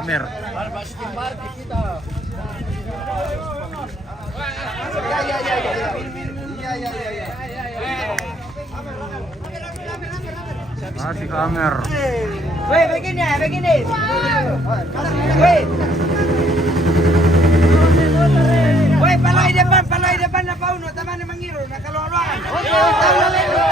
Amer. Masih Amer. Woi, begini ya, begini. Woi. Woi, palai depan na pauno, taman mangiru, nakaluluan. Talo lendo.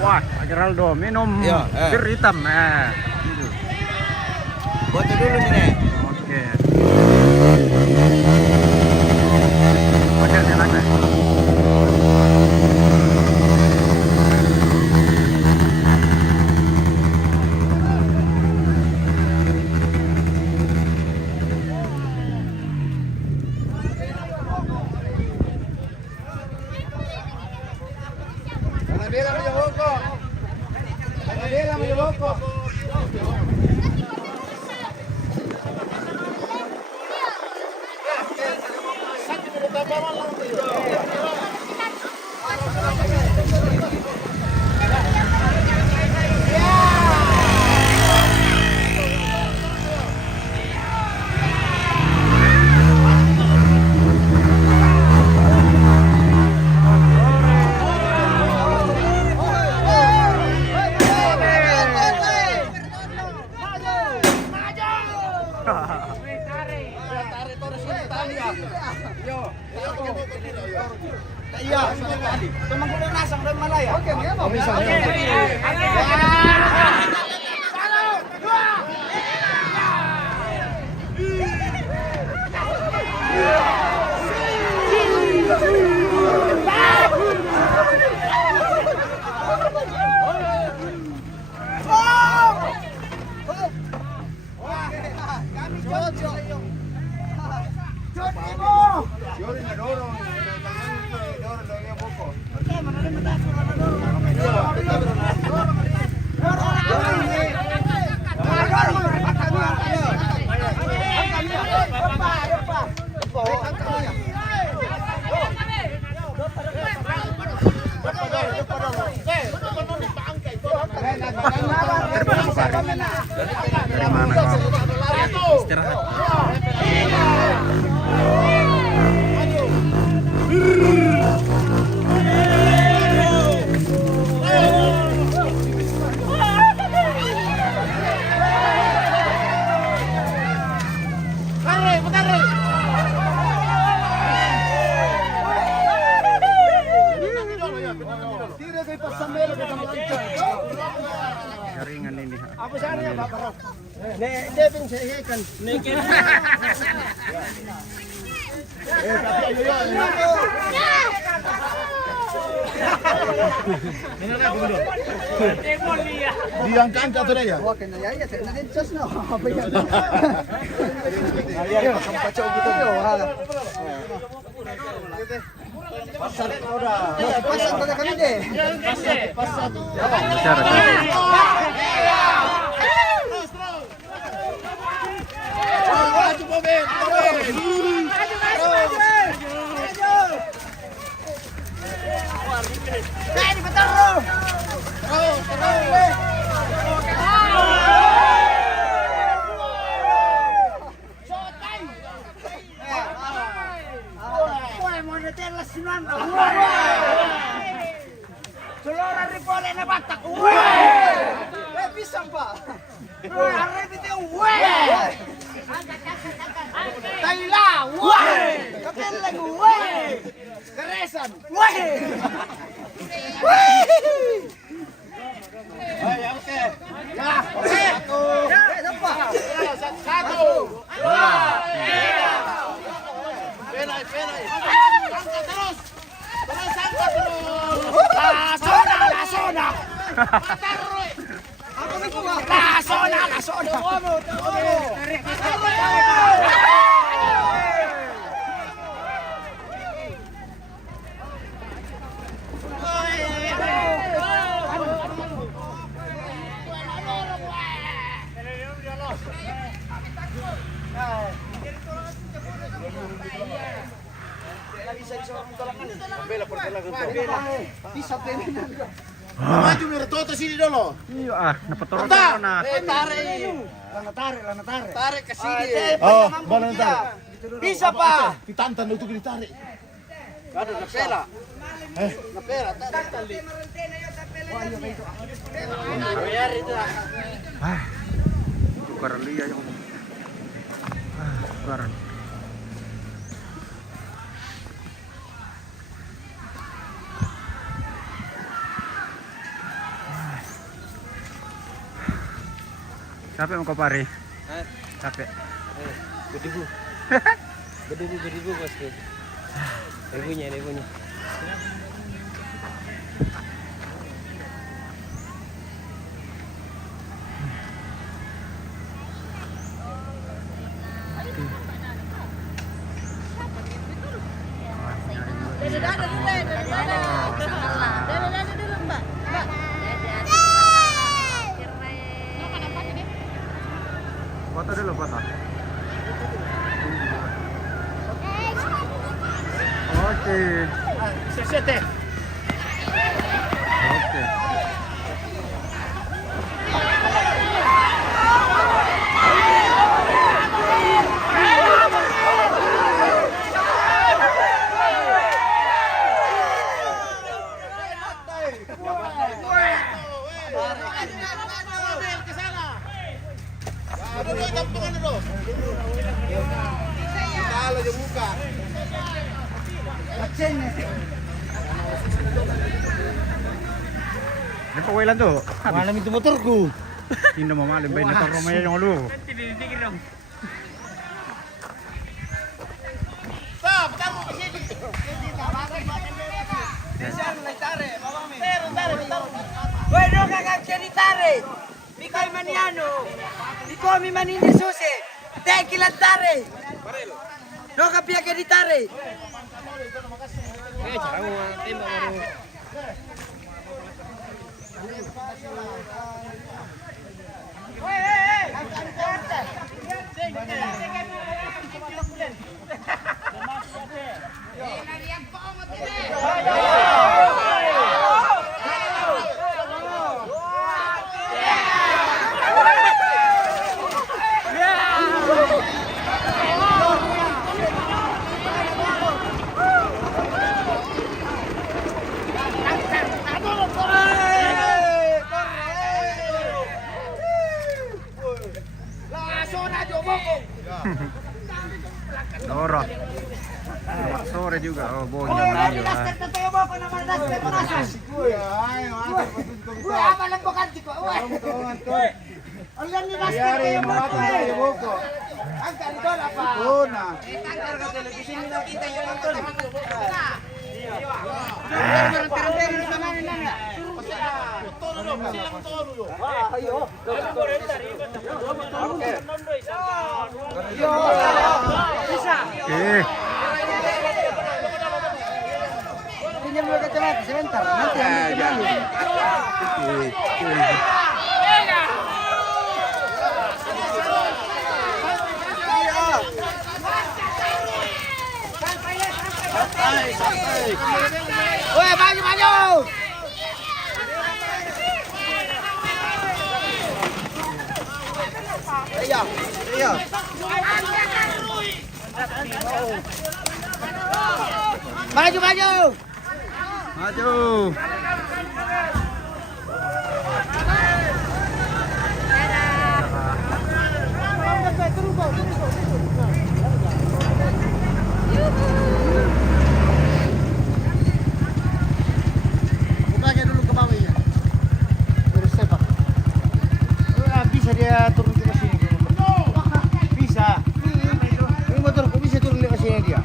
Wah, Pak Geraldo minum Iya, bir hitam. Gitu. Foto dulu nih. Oke. Wajar nih Mas. Iya, teman kuda nasang dan Malaya. Oke, bisa. Dari mana kau? Istirahat. Jaringan ini. Apa sana ya, Pak Barok? Dia pun sehekan. Diangkat atau ya? Wah, kena ya, saya nak just no. Apa ya? Ya, kacau gitu yo. Pasar udah. Pasar pada kami deh. Pasar. Bicara. Maju mobil. Ini betul. Selora ripole na batak. Pisang pa. Arre bitaw. Tayla. Kapel lagu. Keresan. Ayo, oke. Ya, oke. Satu. Dua. Pelai. Angkat terus. Terus angkat terus. Lasona. Ako na po. Lasona. Maju mir toto sini dulu. Iya napaturo na. Tarik. Tarik ke sini. Oh, mana tarik? Bisa, Pak. Ditantan itu ditarik. Ada napela. Napela. Tukar liya yung. Tukaran. Capek mo ko pare. Hah? Capek. Beribu. Beribu pasti. Ribunya. Foto dulu foto. Oke. Sete. Oke. Dulu tampungan dulu. Kalau dia buka. Ini pawilan tuh. Malam itu motorku. Hindi mo malim ba na rumaya yung ulo. Stop, taruh ke sini. Woi, no kakak ceritare. Bikoy maniano. Bikoy mi manini suse. Te kilantare. No kapia ceritare. Cara mau tembak baru. Doro. Sore juga. Oh, bonyong na yun. Eh, Tinggal dua kacamata sebentar. Nanti Woi, maju. Iya. Maju. maju. Bukanya dulu ke bawahnya. Terus sepak. Bisa dia turun ke sini. Bisa. Ini motorku bisa turun ke sini dia.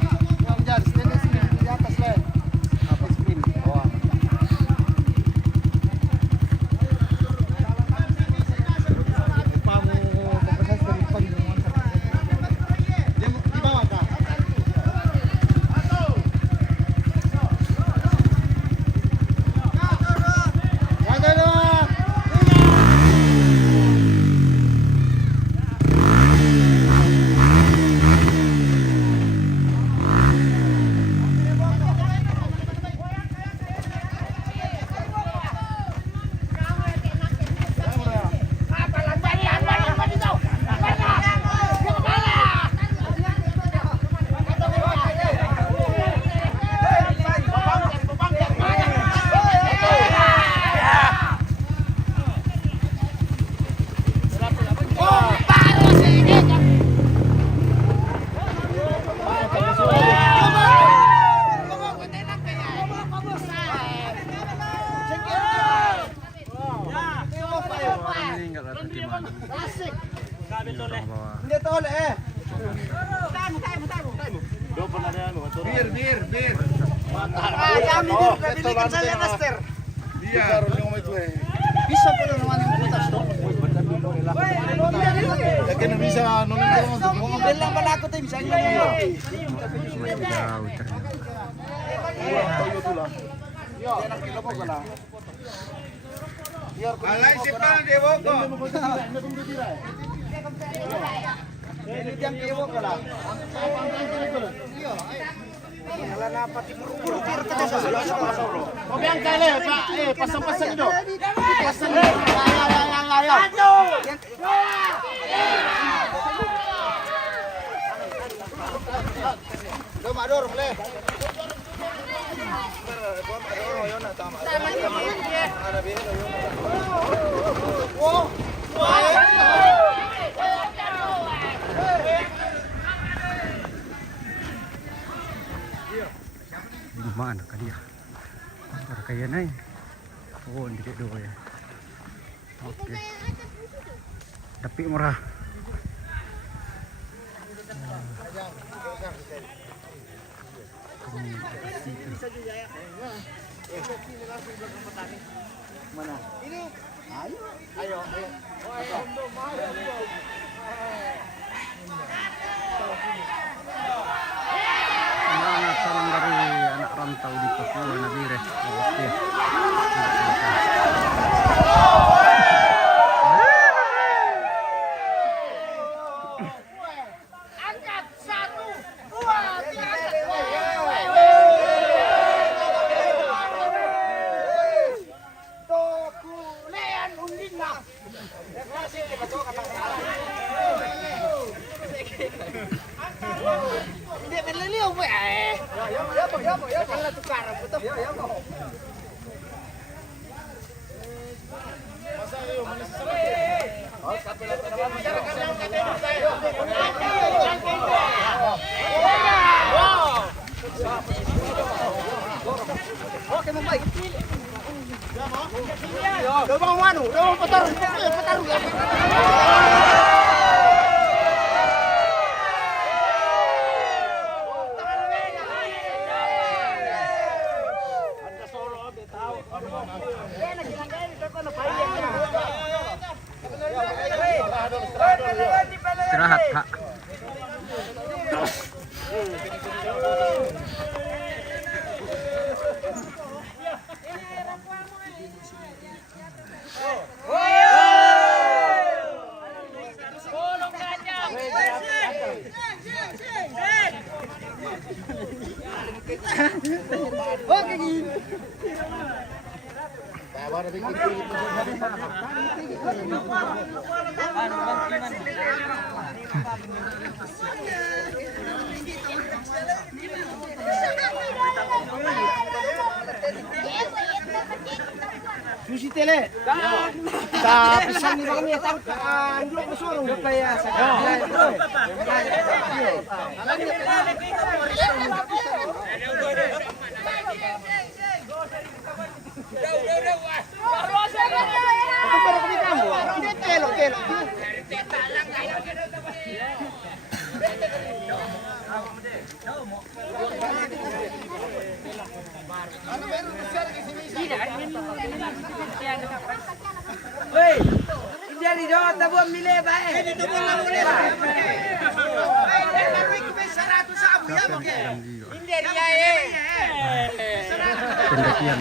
Jangan stand sini di atas lah. Apa spin? Oh. Pamu bekas dari pagi di bawah kah? Meninggal atau di mana? Asik. tol eh. Bir. Kami din kabilikan sa Leicester. Iya. Bisa pa naman yung butas to. Yakin na bisa nunun ko lang. Mga belang pala ako tayo bisa nyo. Masih jauh ternyata. Alay si Pan de Boko. Ini jam kewo ko lang. Wala na pati puro kita sa solo. Pabiang kale, pasang-pasang ito. Pasang ya. Domador boleh. Di mana kan dia? Kaya na eh. Oh, hindi kayo ya. Oke. Tapi murah. Mana? Ini. Ayo. Semangat salam dari anak rantau di Papua Nabire. Oke. Angkat 1, 2, 3. Tokulean undina. Hindi meliliw mo eh. Ya, pala tukar betul. Oke, membaik. Dobang manu, dobang petaru ya. Istirahat, Kak. Susi tele. Sa pisan ni kami tang andro masurong kaya sa Hei, jadi doa tabung milih baik. Ini tabung lah boleh lah. Pendakian.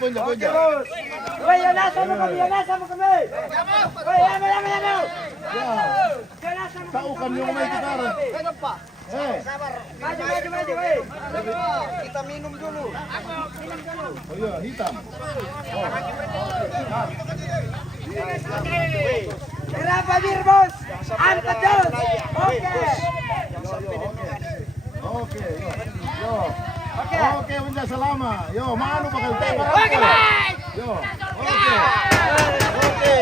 Punja. Woi, ya nasa mo kami. Woi, ya. Tahu kan yung may gitara. Ganun pa. Sabar. Maju, woi. Kita minum dulu. Oh iya, hitam. Berapa bir, Bos? Angkat dos. Oke, yo. Oke, Bunda selama. Yo, mana bakal tembak? Oke, bye. Yo. Oke.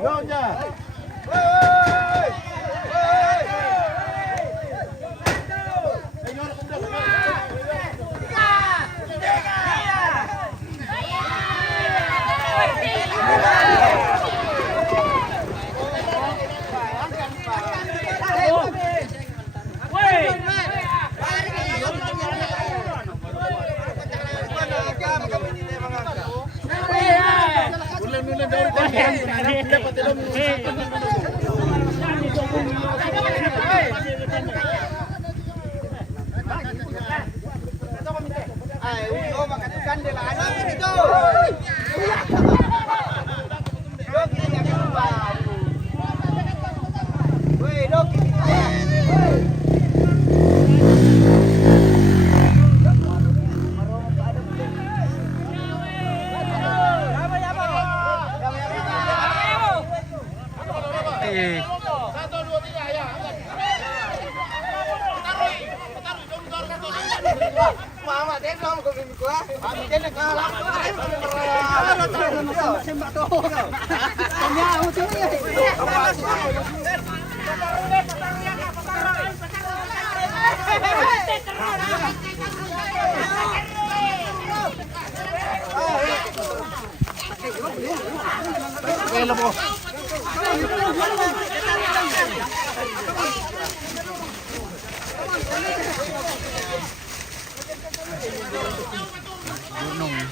Yo, ya. dapat dalam Eh, Mama, tengok kau bimbing gua. Dia nak kalah. Sembak tu. Tanya aku tu ni. gunung.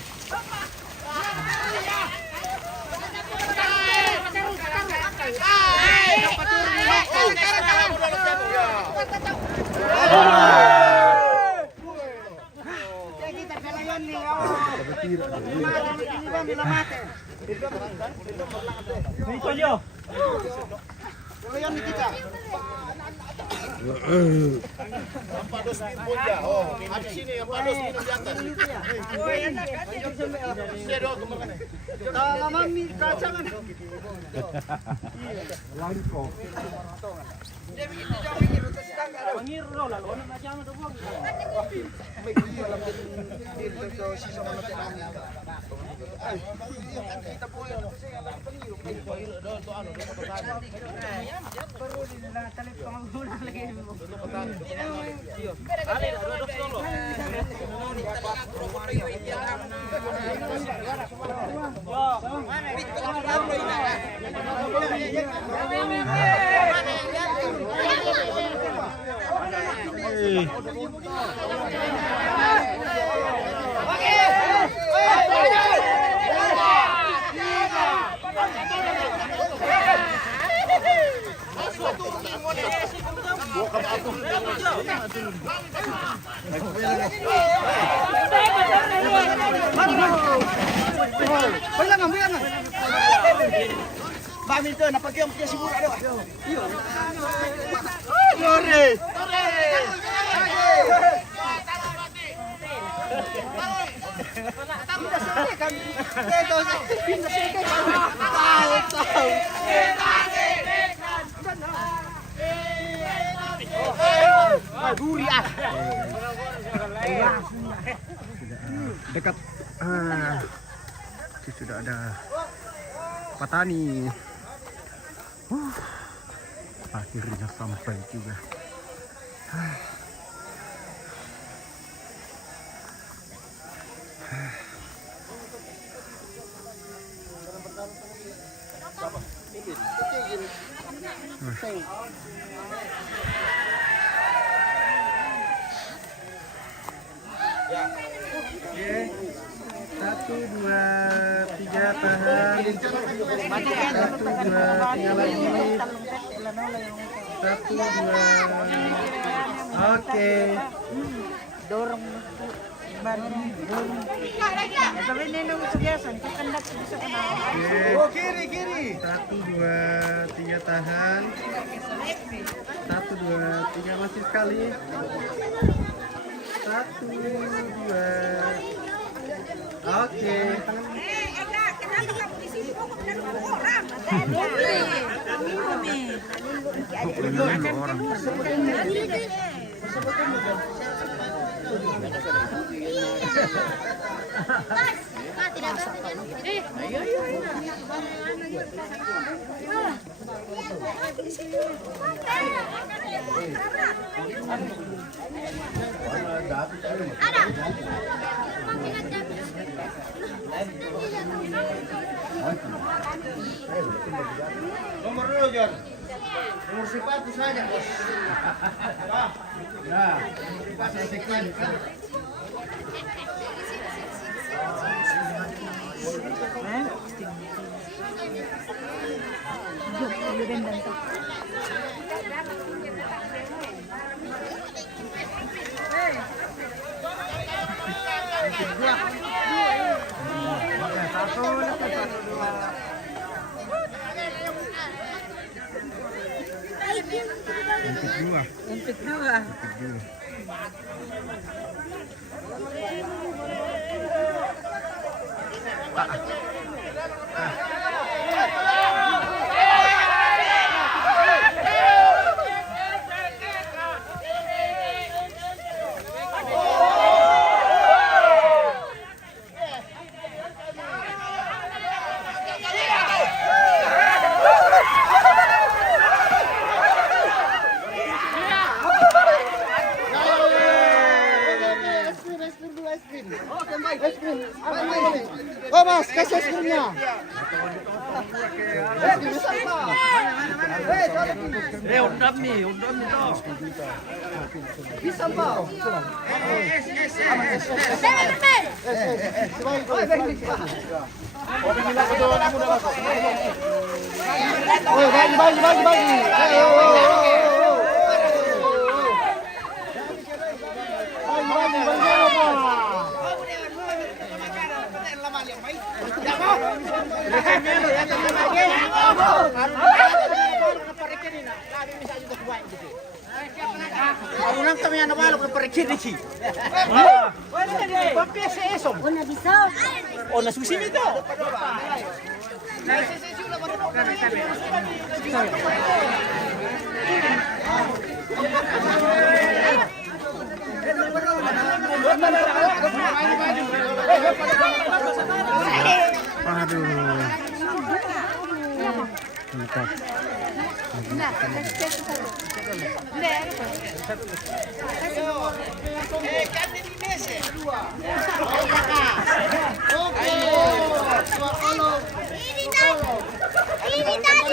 Empat dos pun dah. Oh, habis sini empat dos minum di atas. Dia dua kemana? Mami kacangan. Badminton, apa kau punya sibuk ada? Lori. Dekat sudah ada petani. Akhirnya sampai juga. Satu, dua, tiga, tahan. Satu, dua, tiga lagi. Satu, dua. Oke. Dorong Tapi nenong sebiasa, kekendak bisa kena. Oh, kiri. Satu, dua, tiga, tahan. Satu, dua, tiga, masih sekali. Satu, dua. Oke. Nomor dulu, John. Nomor sepatu saja, bos. Nah, sepatu sekian. Untuk dua. Oh mas, kasih es krimnya. Undam nih toh. Bisa pak. Bagi. Orang kami anak balok na perikir di sini. Pampiyasa eso. Una bisa. O nasusi nito. Aduh. Mantap. Ini tadi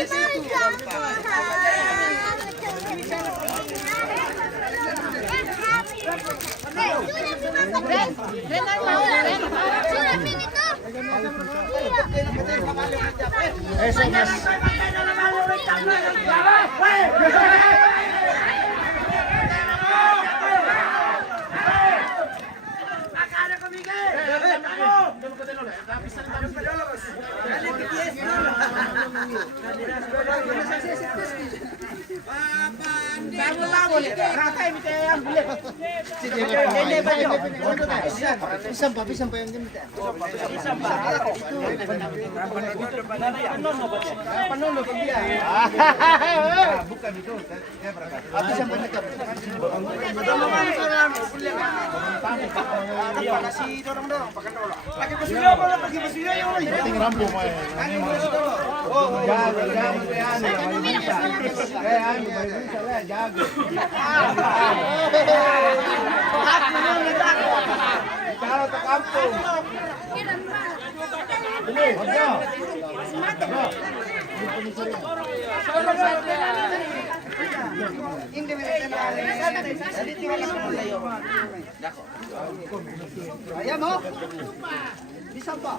Pisang pa yung ganito. Bukan itu. Pisang pa nito. Ting rambo mo eh. Kalau ke kampung. Ayam mo? Bisa pa?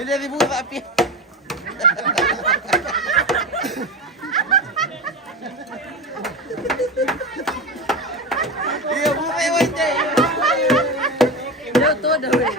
Ini dibuka api. Iya, buka ya, Wajah. Yo tuh dah weh.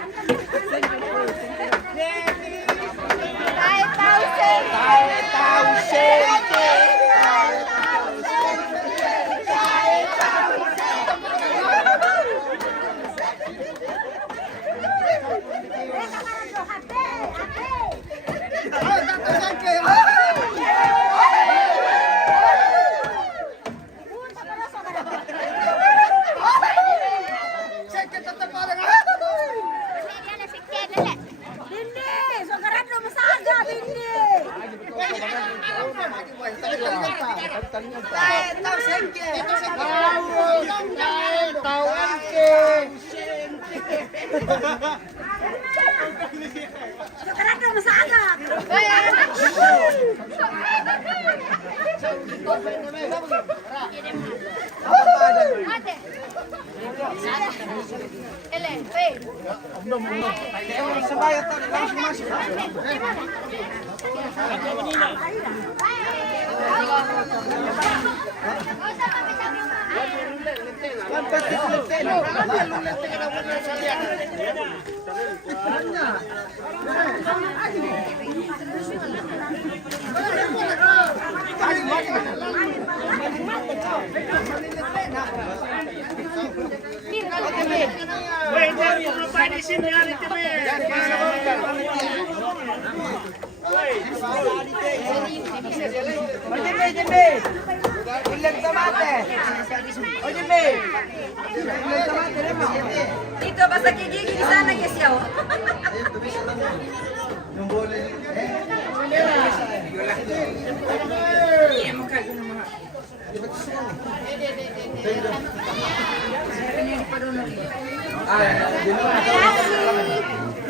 Dito basta gigigil sana guys yaw.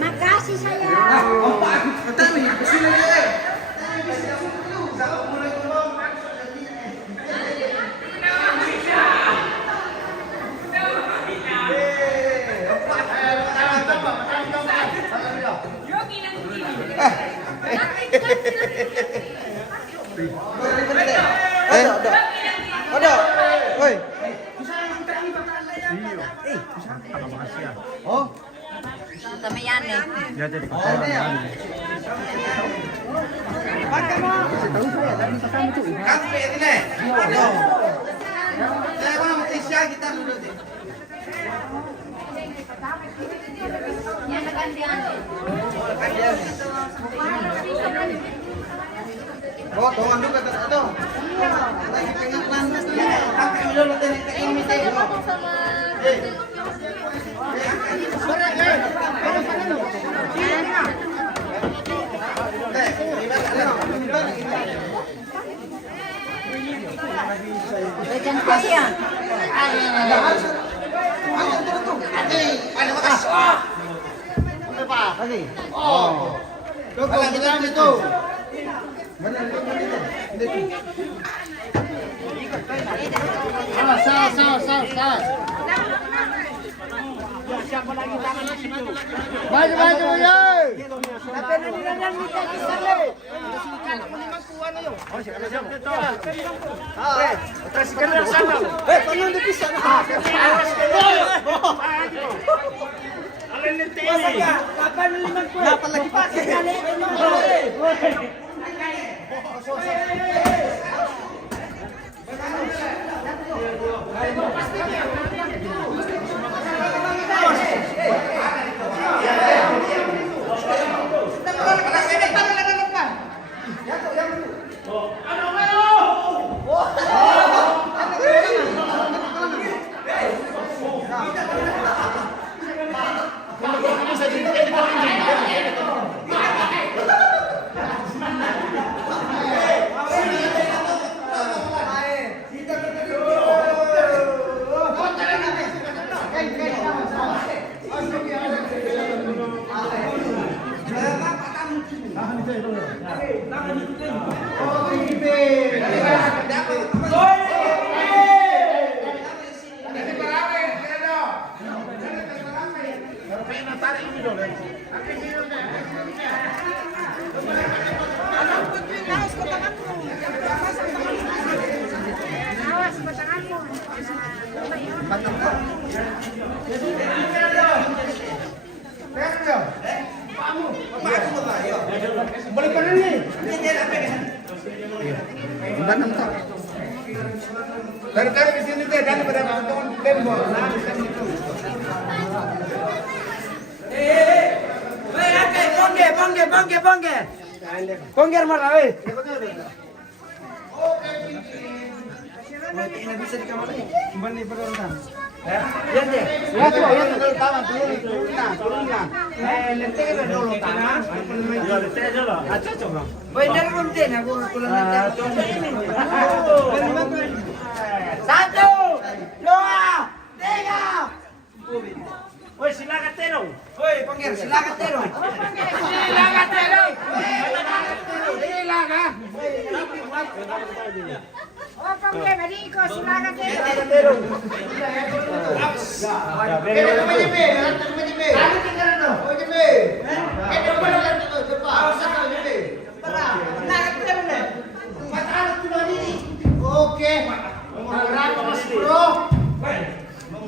Makasih sayang. Ada. Woi. Oh. Kami yan eh. Ya jadi kotoran. Kafe ini. Saya mau mesti kita dulu deh. Yan nagandian. Oh, tuan dulu kata itu. Lagi pengen panas nih. Pakai dulu teknik ini teh. Bacaan ko yan. Ada makas. Apa? Lagi. Oh. Dokter kita itu. Mana Sal. Siapa lagi tangan di situ? Maju ya. Tapi nanti dan kita di sana. Terus kenal sana. Tangan di pisah. Alin nanti ini. Kapan lima kuat? Dapat lagi pakai. Tarik ini dulu. Iba naman to. Dari di sini teh, dari pada potongan tembok. Pongger marah, weh. Bisa di kamar ini. Kembali berurutan. Ya deh. Ya tuh, kalau tangan turun na. Lentekin dulu tangan. Ya, letih aja lah. Aja coba. Weh, dari konten aku pulang nanti. Satu, dua, tiga. Woi, silakan terong. Woi, Pongger, silakan terong. Silakan terong. Silakan. Oh, Pongger, Mariko, silakan terong. Oke. Berapa Mas Bro?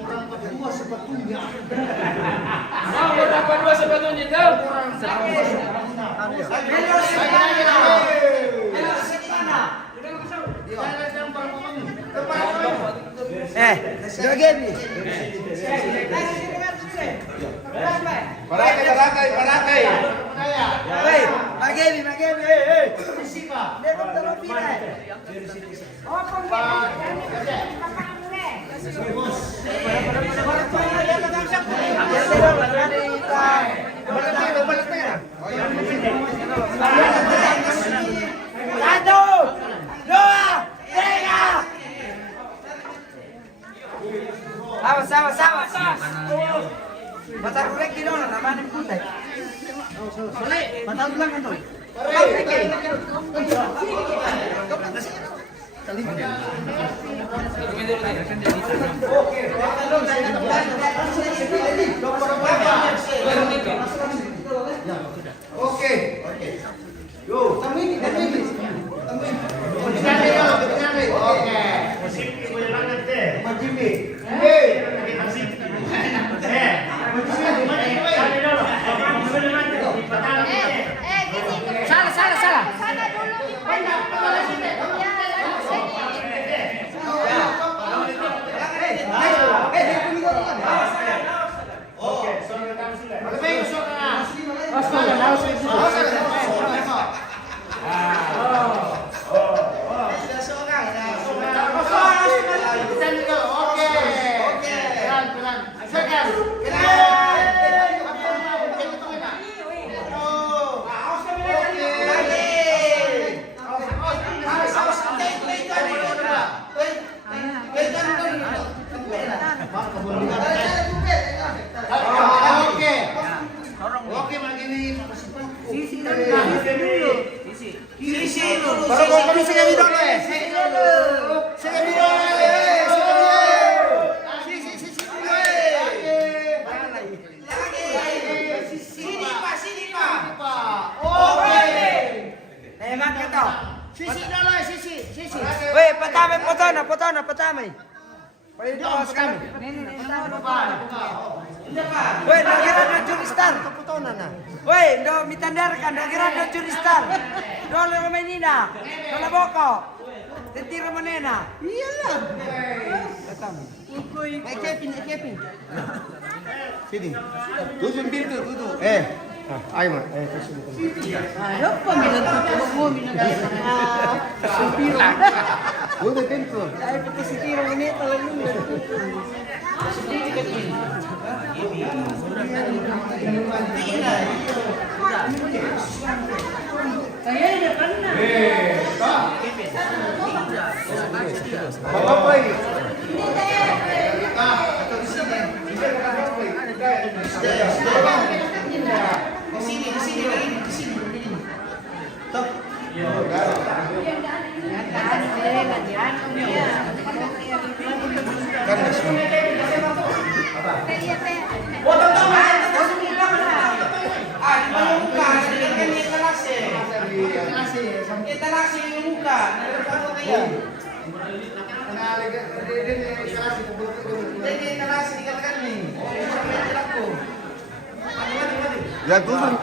Berapa dua sebetulnya? Berapa dua sebetulnya tuh? Sudah Gaby. Parakai. Woi, Pak Gaby. Dia kan terlalu pindah. Oh, Pongger, Satu, dua, tiga. Sama. Mata kulek di mana? Namanya putih. Mata belakang tuh. Oke. Yo. Oke. salah. Sana dulu. Pertama. Woi, no kira do juristar. Woi, no mitandarkan, no kira do juristar. No la menina, no la boko. Tentira manena. Iyalah. Pertama. Kepin. Sini. Tutup pintu, tutup. Ayo, Mak. Tutup pintu. Ya tutup.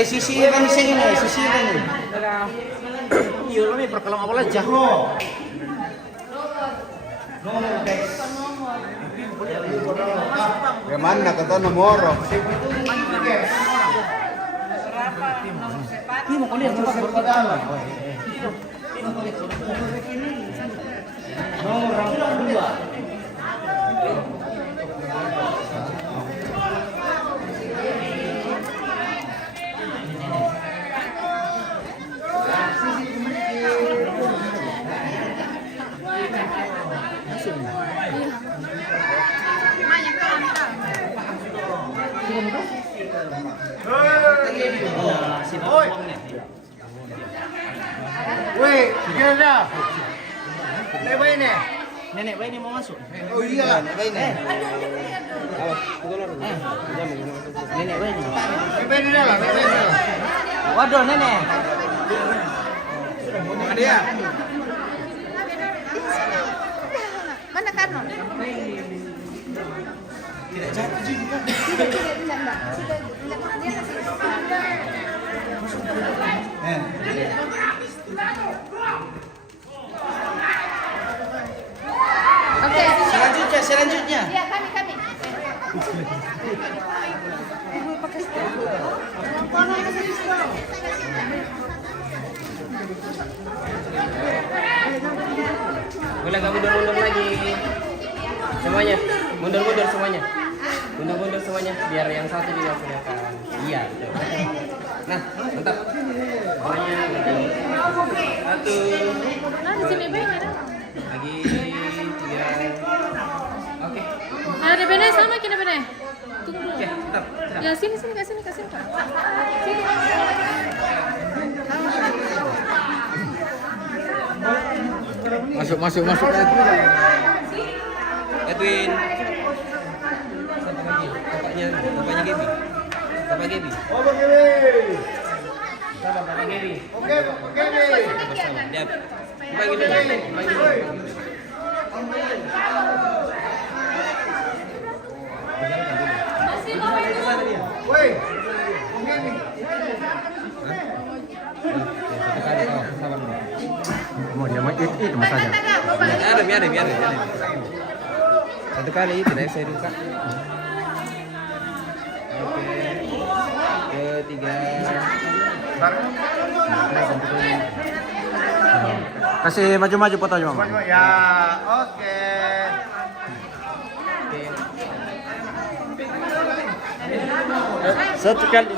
Sisi kan di sini nih, sisi kan nih. Iya, lo nih perkelam apa aja. Gimana kata nomor? Ini mau kuliah tempat berpadaan. Nomor orang kedua. Woi, gimana? Nenek bayi nih. Nenek bayi nih mau masuk. Oh iya, Nenek bayi nih. Nenek bayi nih. Nenek ini lah, nenek ini lah. Waduh, nenek. Ada ya? Mana Karno? Tidak jatuh juga. Oke. Selanjutnya. Iya, kami. Boleh nggak mundur-mundur lagi? Semuanya, mundur-mundur semuanya. Mundur-mundur semuanya, biar yang satu juga kelihatan. Iya, betul. Nah, mantap. Semuanya lagi. Satu. Nah, di sini banyak. Lagi 3. Oke. Ada benar sama kena benar. Tunggu dulu. Oke, mantap. Ya sini Kak. Sini. Masuk. Edwin. Satu lagi. Bapaknya Gaby. Bapak Gaby. Oh, begini. Bapak Gaby. Oke, begini. Bersama. Dia bagi dulu. Woi, begini. Satu kali. Oh, sabar dulu. Mau dia mau it mas aja. Biar. Satu kali tidak saya duka. Oke. Ketiga. Kasih maju fotonya mama. Ya, oke. Satu kali.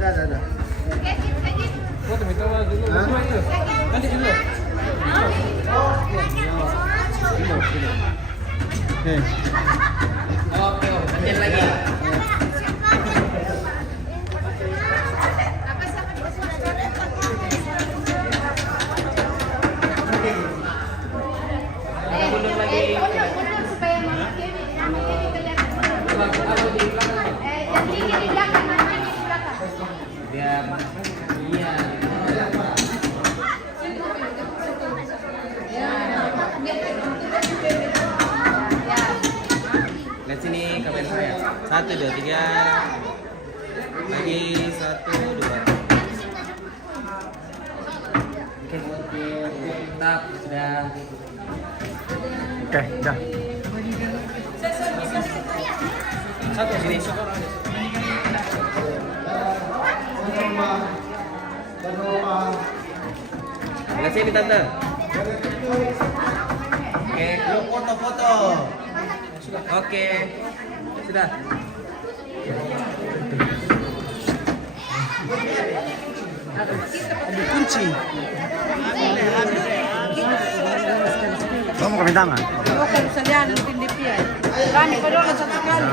Ada. Foto minta dulu. Nanti dulu. Oke, lanjut lagi. Mundur lagi. Supaya mama Kemi kelihatan. Yang tinggi di belakang, Biar iya. Lihat sini kamera saya. 1, 2, 3. Lagi 1, 2. Oke. Mantap, sudah. Oke, dah. Satu sini. Lihat sini tante. Oke. Foto-foto. Oke. Sudah. Kunci. Kamu kami tangan. Bukan salian tindi pia. Kami kedua satu kali.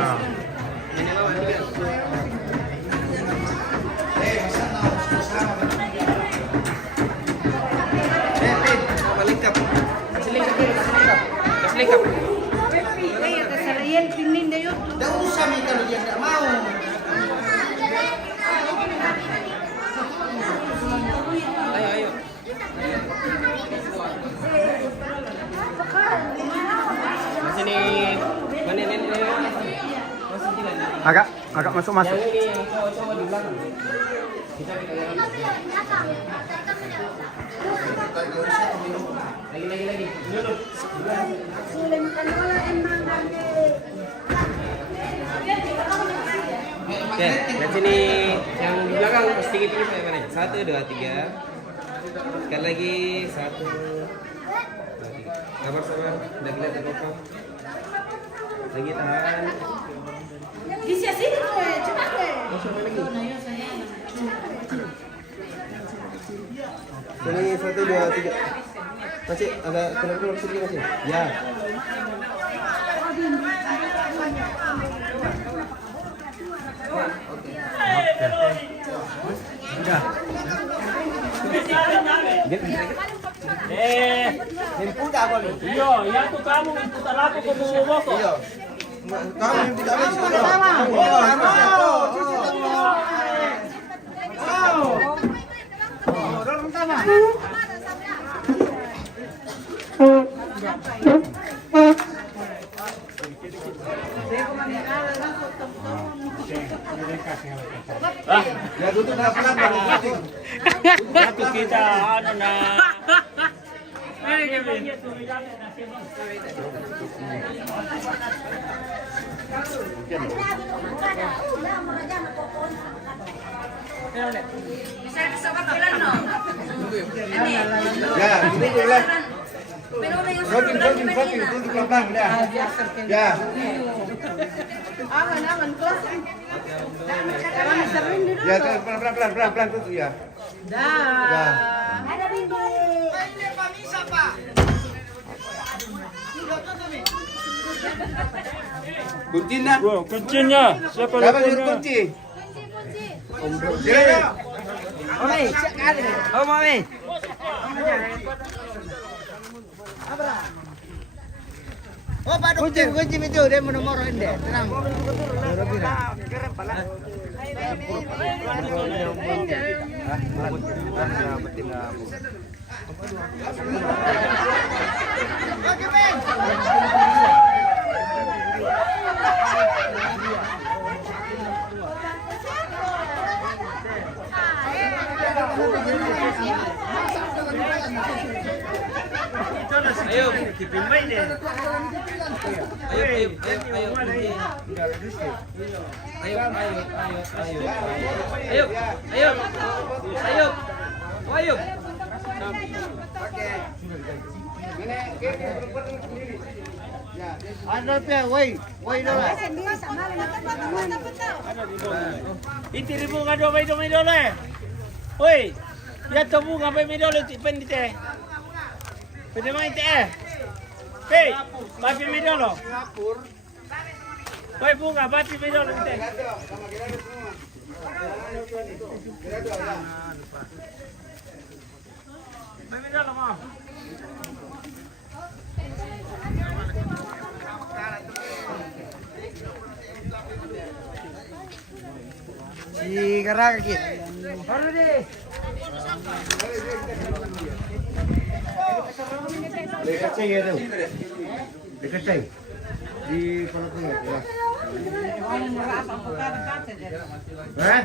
Lengkap. Kasih lengkap dulu, kasih lengkap. Iya, kesalahan pinin deh yuk. Tidak usah nih kalau dia tidak mau. Ayo. Mas ini, mana ini? Mas Agak masuk. Oke, lihat sini yang di belakang sedikit ini saya mana? 1, 2, 3. Sekali lagi 1, 2, 3. Sabar, udah lihat apa? Lagi tahan. Bisa sih, cepat gue. Sekali 1, 2, 3. Masih agak keluar sedikit masih. Ya. Udah. Himputa ako ni. Iyo, yan to kamo, himputa lako ko mo ko. Iyo. Kamu himputa ako. Ya duduk na pelan baru penting. Ako kita ano na. Bisa kesobat bilang no. Ya, ini dulu. Minum yang Jogging, duduk pelan dah. Ya. Aman, kelas. Ya, pelan tutup ya. Ya. Ada bindi. Kunci na. Bro, kuncinya. Siapa Dapat kunci. Ya. Mami, sekali. Oh, Mami. Oh, Pak kunci itu dia nomor ini. Tenang. Ayo, dipimai deh. Ayo. Ayo. Ada pia, woi dola. Itiri bunga domay dole. Hoy, ya to bunga may dole pendite. Pwede mo ite eh. Hey, bapi may dolo. Hoy bunga, bapi may dolo ite. May dolo mo. Si Karaka kit. Baru deh. Dekat saya tu. Dekat saya. Di Palatungan ya. Eh?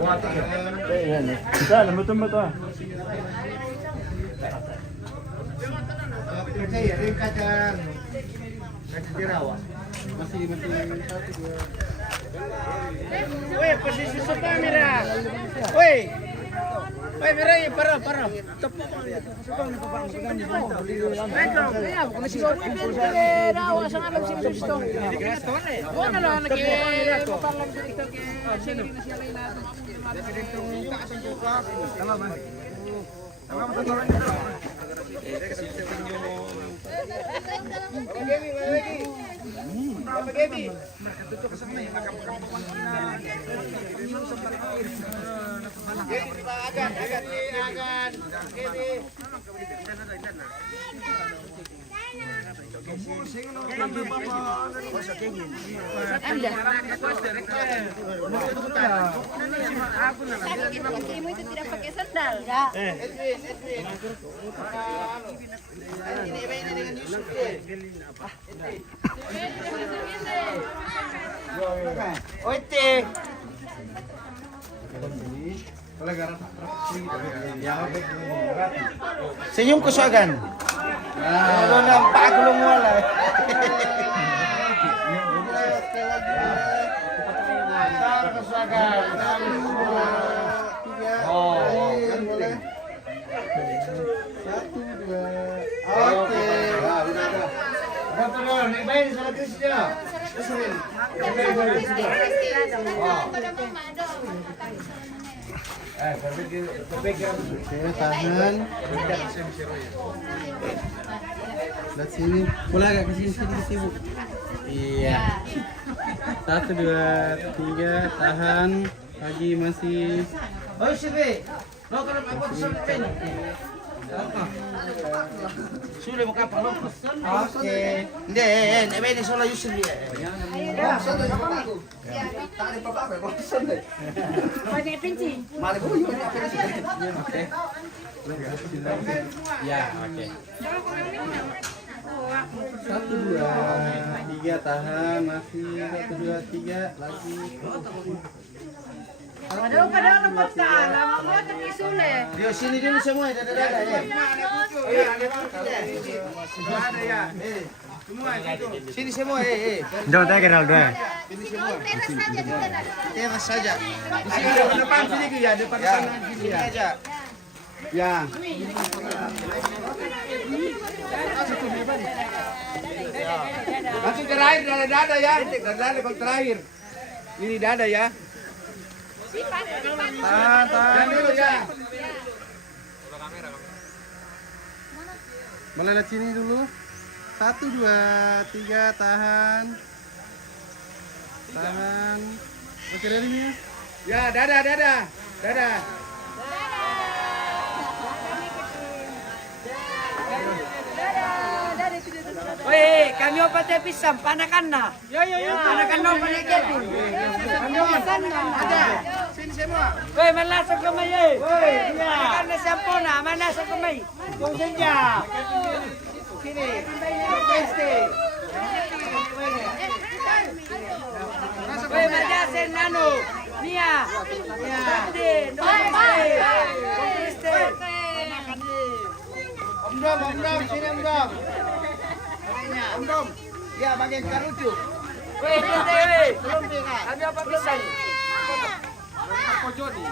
Buat ini. Dale, betul. Dekat saya, dekat kaca jerawat. Masih satu dua. Woi, posisi sa camera. Woi. Woi, mira ahí, para. Tepuk. Kakimu itu tidak pakai sandal. Ini dengan Yusuf. Oite. Senyum kesuagan. Kalau nampak gulung wala. Kesuagan. Oh. Satu, dua. Oke. Berapa dong? Naik bayi di sana Krisnya. Oke, tahan. Lihat sini. Boleh agak ke sini sedikit ibu. Iya. 1, 2, 3, tahan. Lagi masih. Oh, sini. Lo kalau aku sudah pen. Sudah mau kapan lo? Oke. Ndek, naik bayi di sana Yusuf dia. Banyak pinci. Ya, oke. 1, 2, 3, tahan. Masih 1, 2, 3, lagi. Padahal lepas tanah, mau tapi sulit. Dia sini dulu semua, dada-dada ya. Sini semua, Jangan tak kira udah. Teras saja. Di sini depan sini ya, depan Sini aja. Ya. Langsung terakhir dada ya. Dada kalau terakhir. Ini dada ya. Tahan dulu ya. Boleh lihat sini dulu. 1, 2, 3, tahan. Tahan. Oke, dari ini ya. Ya, dada. Woi, kami obatnya pisang, panakan na. Panakan na, panik Kevin. Kami obatkan na. Ada. Sini semua. Woi, malasok kamay eh. Woi, panakan na sampo na, malasok kamay. Tunggu saja. Sini. Pasti. Woi, marjasen nano. Mia. Sakti. Om Dom, sini Om Dom. Om Dom. Ya, bagian karucu. Woi, woi. Kami apa pisang? Kok Joni?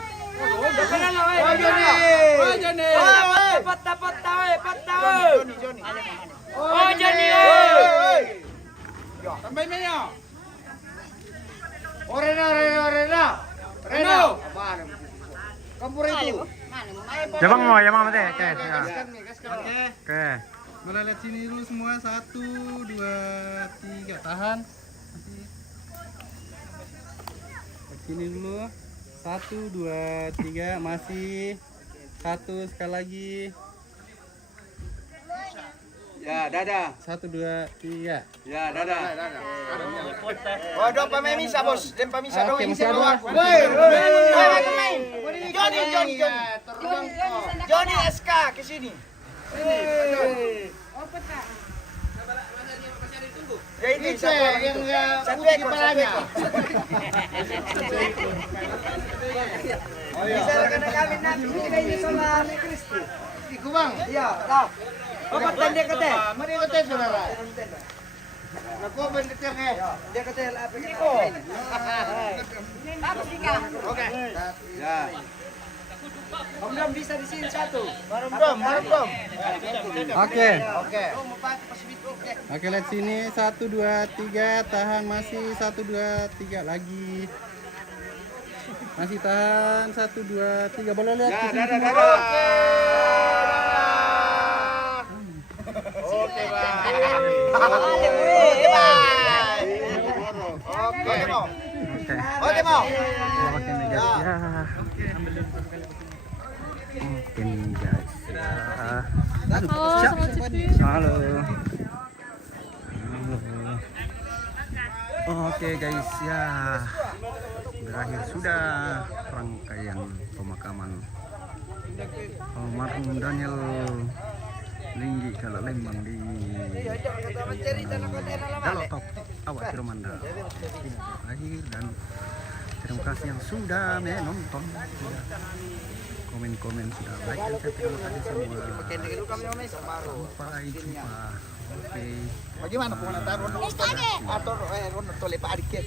Depan na, woi. Oh, Joni. Dapat tahu. Joni. Oh, Joni. Woi. Tambay mayo. Rena. Reno. Kampur itu. Jabang mau, mati. Oke. Oke. Boleh lihat sini dulu semua. 1, 2, 3, tahan. Masih. Lihat sini dulu. 1, 2, 3, masih. 1 sekali lagi. Ya, dada. 1, 2, 3. Ya, dada. Oh, dong pamisa bos. Dan pamisa dong ini masih ada. semua. Joni SK ke sini. Ya ini satu ekor. Bisa kena kawin nanti kita ini sama Kristi. Iku bang. Iya, tahu. Obat tanda kete. Mari kete saudara. Aku bendetir ke. Dia kete apa kita. Oke. Ya. Om Dom bisa di sini satu. Marem dom. Oke. Oke. Oke, lihat sini. 1, 2, 3, tahan. Masih 1, 2, 3 lagi. Masih tahan. 1, 2, 3. Boleh lihat Ya, di sini dada. semua. Oke, Bang. Oke, mau. Oke. Oke, mau. Oke nih guys ya. Oke nih guys ya. Halo. Oke guys ya. Berakhir sudah rangkaian pemakaman almarhum Daniel Linggi kalau Lembang di Dalotop awak Firmanda akhir, dan terima kasih yang sudah menonton, sudah komen-komen, sudah like, dan saya terima kasih semua. Sampai jumpa. Oke. Bagaimana kung nataron atau tole pa adikit.